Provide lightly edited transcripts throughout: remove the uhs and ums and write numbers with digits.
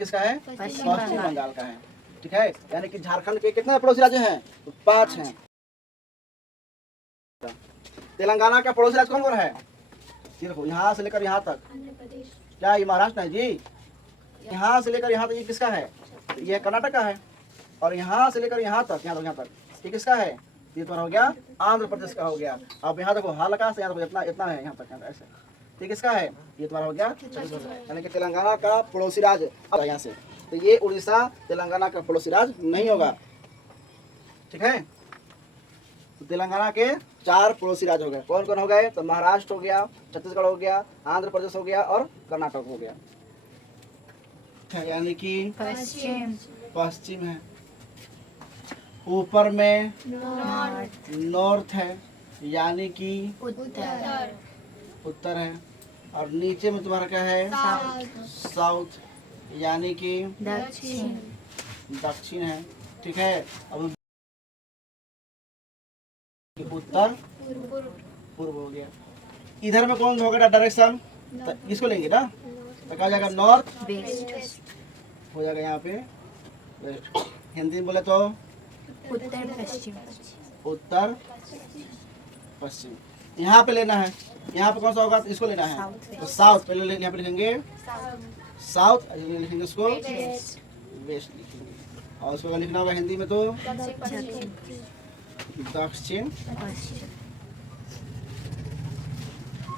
किसका है? पश्चिम बंगाल का है। ठीक है, यानी कि झारखंड के कितने पड़ोसी राज्य हैं? तो 5 हैं। तेलंगाना का पड़ोसी राज्य कौन कौन है? सिर्फ यहाँ से लेकर यहाँ तक। क्या ये महाराष्ट्र है जी? यहाँ से लेकर यहाँ तक ये किसका है? ये कर्नाटक का है। और यहाँ से लेकर यहाँ तक ये किसका है? ये तो हो गया आंध्र प्रदेश का हो गया। अब यहाँ देखो हालका से यहाँ तक इतना इतना है, यहाँ तक ऐसे। ये किसका है? ये तुम्हारा हो गया यानी कि तेलंगाना का पड़ोसी राज्य। अब यहाँ से तो ये उड़ीसा तेलंगाना का पड़ोसी राज्य नहीं होगा। ठीक है, तो तेलंगाना के 4 पड़ोसी राज्य हो गए। कौन कौन हो गए? तो महाराष्ट्र हो गया, छत्तीसगढ़ हो गया, आंध्र प्रदेश हो गया और कर्नाटक हो गया। यानी कि पश्चिम है, ऊपर में नॉर्थ है यानी कि उत्तर है, और नीचे में तुम्हारा क्या है? साउथ यानी कि दक्षिण है। ठीक है, अब उत्तर पूर्व हो गया। इधर में कौन होगा डायरेक्शन? तो इसको लेंगे ना, तो क्या जाएगा? नॉर्थ वेस्ट हो जाएगा यहाँ पे वेस्ट। हिंदी में बोले तो उत्तर पश्चिम। यहाँ पे लेना है, यहाँ पे कौन सा होगा? तो इसको लेना है, तो साउथ पहले यहाँ पे लिखेंगे साउथ, लिखेंगे उसको वेस्ट लिखेंगे, और उसको लिखना होगा हिंदी में तो दक्षिण,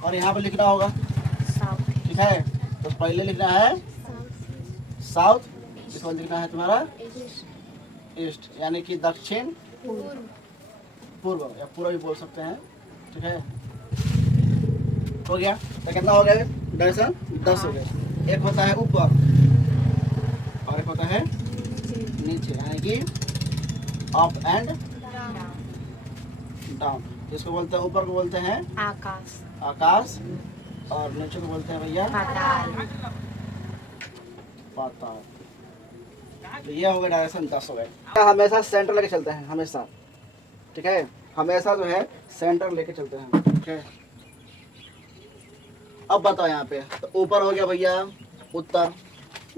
और यहाँ पे लिखना होगा ठीक है। तो पहले लिखना है साउथ, इसको लिखना है तुम्हारा ईस्ट यानी कि दक्षिण पूर्व या पूर्व भी बोल सकते हैं। ठीक है, हो गया। तो कितना हो गया डायरेक्शन? 10 हो गए। एक होता है ऊपर और एक होता है नीचे यानी कि अप एंड डाउन। जिसको बोलते हैं ऊपर को बोलते हैं आकाश और नीचे को बोलते हैं भैया पाताल। तो ये हो गया डायरेक्शन 10 हो गए। हमेशा सेंटर लेके चलते हैं हमेशा। ठीक है, हमेशा जो है सेंटर लेके चलते हैं। ठीक है, अब बताओ यहाँ पे तो ऊपर हो गया भैया उत्तर,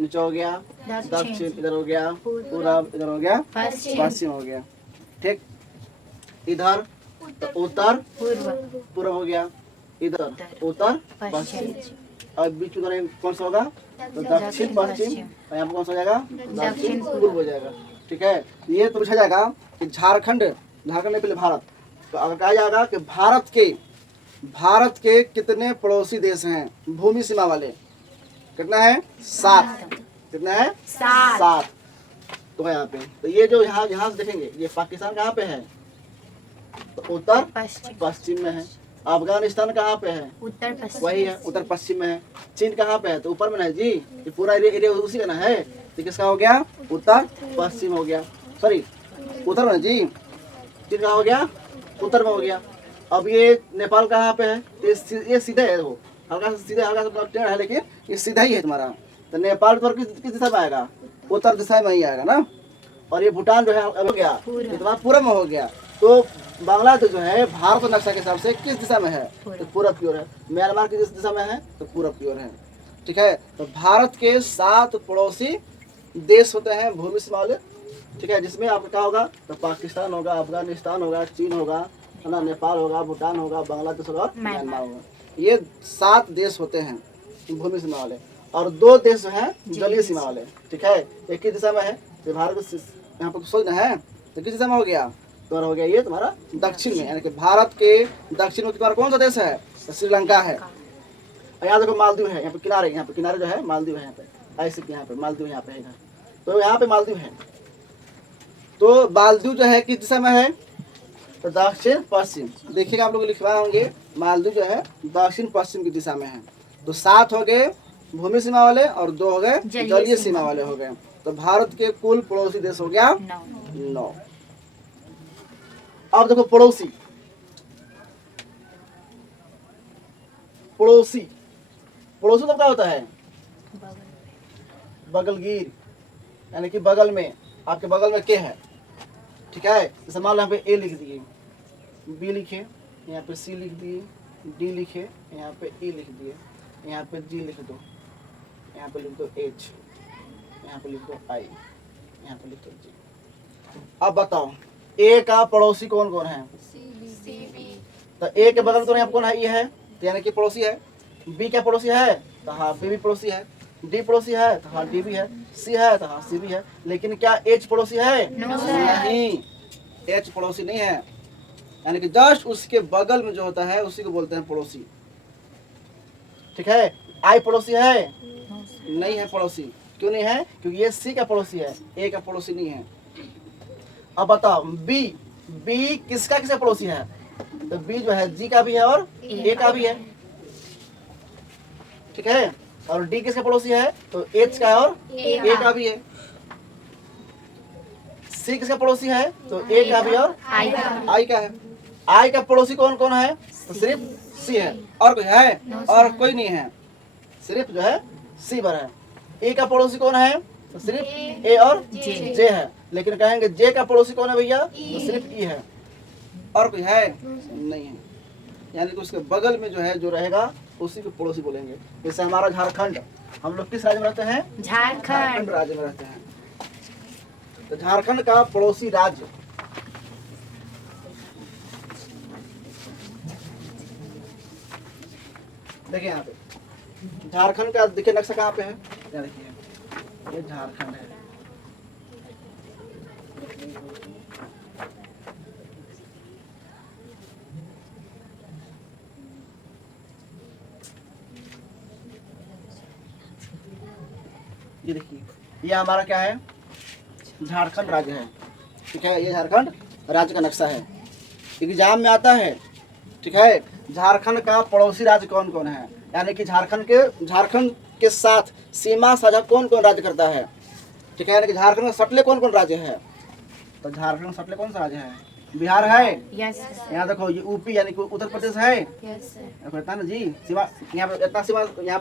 नीचे हो गया दक्षिण, इधर हो गया पूरब, इधर हो गया पश्चिम हो गया। ठीक, इधर तो उत्तर पूर्व हो गया, इधर उत्तर पश्चिम, और बीच में कौन सा होगा? तो दक्षिण पश्चिम, और यहाँ पे कौन सा हो जाएगा? दक्षिण पूर्व हो जाएगा। ठीक है, ये तो पूछा जाएगा कि झारखंड नहीं पहले भारत, तो अगर कहा जाएगा कि भारत के कितने पड़ोसी देश हैं भूमि सीमा वाले? कितना है? 7। कितना है? 7। तो यहाँ पे तो ये जो यहाँ से देखेंगे ये पाकिस्तान कहाँ पे है? तो उत्तर पश्चिम में है। अफगानिस्तान कहाँ पे है? उत्तर पश्चिम, वही है उत्तर पश्चिम में है। चीन कहाँ पे है? तो ऊपर में है जी, ये पूरा एरिया उसी का ना है। तो किसका हो गया? उत्तर पश्चिम हो गया, सॉरी उत्तर में जी। चीन कहाँ हो गया? उत्तर में हो गया। अब ये नेपाल कहाँ पे है? ये सीधा है, वो हल्का सा सीधा हल्का सा टेढ़ा है लेकिन ये सीधा ही है तुम्हारा। तो नेपाल पर किस दिशा में आएगा? उत्तर दिशा में ही आएगा ना। और ये भूटान जो है हो गया ये तुम्हारा पूर्व में हो गया। तो बांग्लादेश जो है भारत नक्शा के हिसाब से किस दिशा में है? तो पूर्व की ओर है। म्यांमार किस दिशा में है? तो पूर्व की ओर है। ठीक है, तो भारत के 7 पड़ोसी देश होते हैं भूमि सीमा वाले। ठीक है, जिसमें आपका क्या होगा? तो पाकिस्तान होगा, अफगानिस्तान होगा, चीन होगा, है ना, नेपाल होगा, भूटान होगा, बांग्लादेश होगा, म्यांमार होगा। ये 7 देश होते हैं भूमि सीमा वाले, और 2 देश हैं जलीय सीमा वाले। ठीक है, एक किस दिशा में है? तो भारत यहाँ पर सोचना है तो किस दिशा में हो गया? तुम्हारा हो गया ये तुम्हारा दक्षिण में, यानी कि भारत के दक्षिण में तुम्हारा कौन सा देश है? तो श्रीलंका है। और यहाँ देखो मालदीव है, यहाँ पे किनारे जो है मालदीव है, यहाँ पे ऐसे यहाँ पे मालदीव यहाँ पे है इधर, तो यहाँ पे मालदीव है। तो मालदीव जो है किस दिशा में है? तो दक्षिण पश्चिम। देखिएगा आप लोग लिखवाए होंगे मालदीव जो है दक्षिण पश्चिम की दिशा में है। तो 7 हो गए भूमि सीमा वाले और 2 हो गए जलीय सीमा वाले हो गए। तो भारत के कुल पड़ोसी देश हो गया 9। अब देखो पड़ोसी तो क्या होता है? बगलगीर, यानी कि बगल में, आपके बगल में के है। ठीक है, जैसे मान लो यहाँ पे ए लिख दिए, बी लिखे, यहाँ पे सी लिख दिए, डी लिखे, यहाँ पे ई लिख दिए, यहाँ पे जी लिख दो, यहाँ पे लिख दो एच। यहाँ पे लिख दो आई, यहाँ पे लिख दो जी। अब बताओ ए का पड़ोसी कौन कौन है? तो ए के बगल तो यहाँ कौन है? ये है, तो यानी कि पड़ोसी है। बी क्या पड़ोसी है? तो हाँ बी भी पड़ोसी है। डी पड़ोसी है तो हाँ डी भी है। सी है तो हाँ सी भी है। लेकिन क्या एच पड़ोसी है? नहीं, एच पड़ोसी नहीं है। यानी कि जस्ट उसके बगल में जो होता है उसी को बोलते हैं पड़ोसी। ठीक है। आई पड़ोसी है? नहीं है पड़ोसी। क्यों नहीं है? क्योंकि ये सी का पड़ोसी है, ए का पड़ोसी नहीं है। अब बताओ बी, बी किसका किसका पड़ोसी है? तो बी जो है जी का भी है और ए का भी है। ठीक है। और डी किसका पड़ोसी है? तो एच का और ए का भी है। सी किसका पड़ोसी है? तो ए का भी और आई का है। आई का पड़ोसी कौन कौन है? तो सिर्फ सी है, और कोई है? और कोई नहीं है, सिर्फ जो है सी भर है। ए का पड़ोसी कौन है? तो सिर्फ ए और जे है। लेकिन कहेंगे जे का पड़ोसी कौन है भैया? तो सिर्फ ई है, और कोई है? नहीं है। यानी कि उसके बगल में जो है जो रहेगा उसी को पड़ोसी बोलेंगे। जैसे हमारा झारखंड, हम लोग किस राज्य में रहते हैं? झारखंड राज्य में रहते हैं। तो झारखंड का पड़ोसी राज्य देखिए यहाँ पे झारखंड का देखिए नक्शा कहाँ पे है? यहाँ देखिए, ये झारखंड है। ये देखिए, ये हमारा क्या है? झारखंड राज्य है। ठीक है, ये झारखंड राज्य का नक्शा है, एग्जाम में आता है। ठीक है। झारखंड का पड़ोसी राज्य कौन कौन है? यानी कि झारखंड के साथ सीमा साझा कौन कौन राज्य करता है? ठीक है। यानी कि झारखंड के सटले कौन कौन राज्य है? तो झारखंड के सटले कौन सा राज्य है? बिहार है। यहाँ देखो ये यूपी यानी कि उत्तर प्रदेश है। ना जी, सीमा यहाँ पे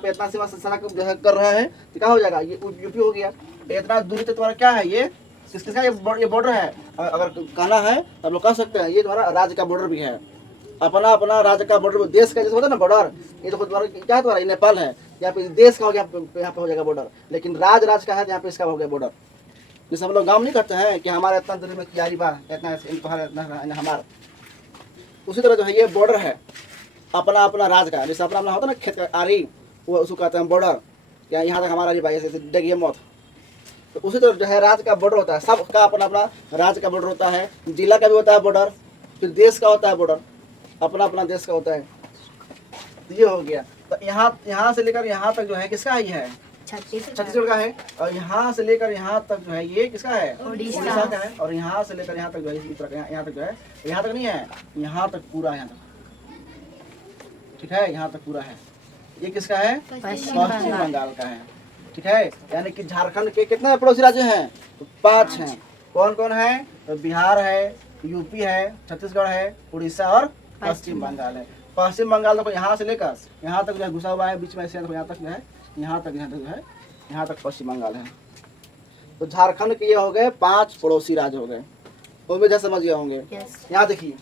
इतना सीमा सड़क जो है कर रहा है तो क्या हो जाएगा? ये यूपी हो गया। इतना दूरी तक तुम्हारा क्या है? ये किसका ये बॉर्डर है। अगर कहना है तो आप लोग कह सकते हैं ये तुम्हारा राज्य का बॉर्डर भी है। अपना अपना राज्य का बॉर्डर, देश का जैसे होता है ना बॉर्डर, ये तो तुम्हारा क्या है? तुम्हारा ये नेपाल है, यहाँ पे देश का हो गया, यहाँ पे हो जाएगा बॉर्डर। लेकिन राज्य का है, यहाँ पे इसका हो गया बॉर्डर। जैसे हम लोग गाँव नहीं करते हैं कि हमारे इतना दूरी में कियारी बा, इतना हमारा, उसी तरह जो है ये बॉर्डर है अपना अपना राज्य का। जैसे अपना अपना होता है ना खेत का आरी, वो उसको कहते हैं बॉर्डर। या यहाँ तक हमारा भाई ऐसे डेगिए मौत, तो उसी तरह जो है राज्य का बॉर्डर होता है। सबका अपना अपना राज्य का बॉर्डर होता है, जिला का भी होता है बॉर्डर, फिर देश का होता है बॉर्डर, अपना अपना देश का होता है। तो ये हो गया। तो यहाँ से लेकर यहाँ तक जो है किसका ये है? छत्तीसगढ़ का है। और यहाँ से लेकर यहाँ तक जो है ये किसका है? उड़ीसा का है। और यहाँ से लेकर यहाँ तक जो है यहाँ तक जो है, यहाँ तक नहीं है, यहाँ तक पूरा, यहाँ तक। ठीक है, यहाँ तक पूरा है। ये किसका है? पश्चिम बंगाल का है। ठीक है। यानी कि झारखंड के कितने पड़ोसी राज्य हैं? तो 5 हैं। कौन कौन है? तो बिहार है, यूपी है, छत्तीसगढ़ है, उड़ीसा और पश्चिम बंगाल है। पश्चिम बंगाल तो यहाँ से लेकर यहाँ तक जो है घुसा हुआ है बीच में से, यहाँ तक जो है, यहाँ तक जो है, यहाँ तक पश्चिम बंगाल है। तो झारखंड के ये हो गए 5 पड़ोसी राज्य हो गए। उम्मीद है समझ गए होंगे। यहाँ देखिए